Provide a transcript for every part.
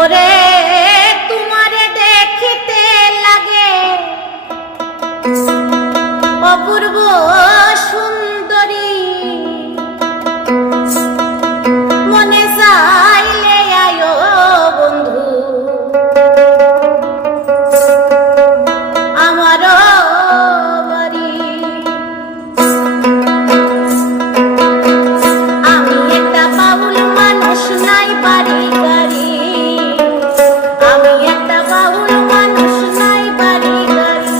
ওরে তোমারে দেখিতে লাগে অপূর্ব সুন্দরী, মনে চাইলে আয়ো বন্ধু আমার বাড়ি। আমি একটা বাউল মানুষ, নাই বাড়ি গাড়ি। আমি একটা বাউল মানুষ, নাই বাড়ি গাড়ি।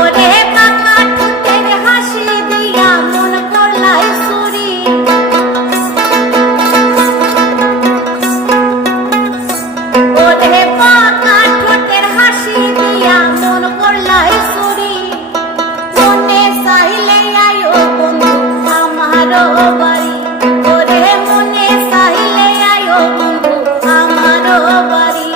ওরে পাকা ঠোঁটের হাসি দিয়া মন করলাই চুরি। ওরে পাকা ঠোঁটের হাসি দিয়া মন করলাই চুরি। মনে চাইলে আয়ো বন্ধু আমার বাড়ি। ওরে মনে চাইলে আয়ো বন্ধু আমার বাড়ি।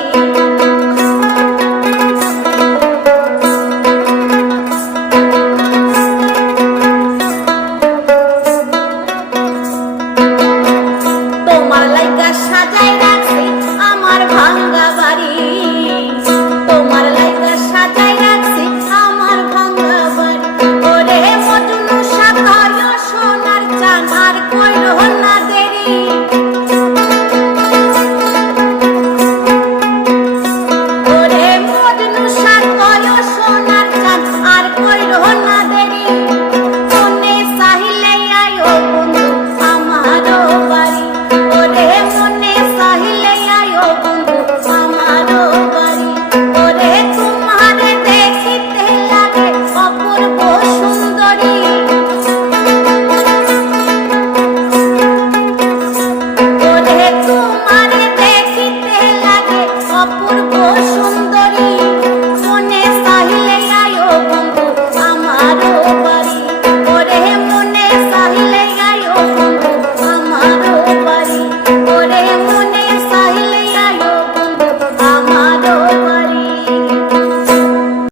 তোমার লাইগা সাজাই রাখছি আমার ভাঙ্গা বাড়ি। তোমার লাইগা সাজাই রাখছি আমার ভাঙ্গা বাড়ি। ওরে মজনু সাথয় সোনার চান, আর কইরো না দেরি। ওরে মজনু সাথয় সোনার চান, আর কইরো না দেরি। মনে চাইলে আয়ো বন্ধু আমার বাড়ি। ওরে মনে চাইলে আয়ো বন্ধু আমার বাড়ি। ওরে তোমারে দেখিতে লাগে অপূর্ব সুন্দরী। ওরে তোমারে দেখিতে লাগে অপূর্ব